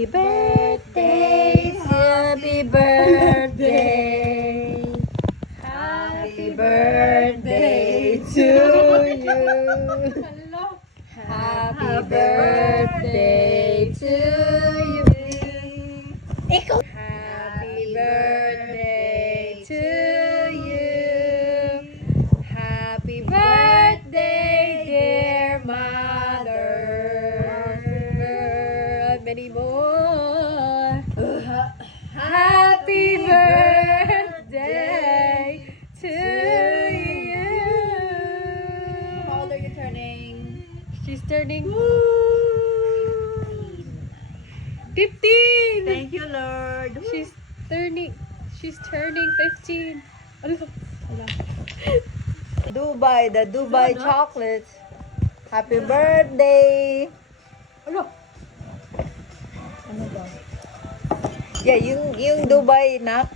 Happy birthday, happy birthday. Happy birthday to you. Happy birthday to you. Ikaw. Happy birthday to you. Happy birthday, dear mother. Many more. Happy birthday to you. How old are you turning? She's turning 15. Thank you, Lord. She's turning 15. Ano? Dubai, the Dubai chocolate. Happy birthday. Ano? Yeah, yung Dubai na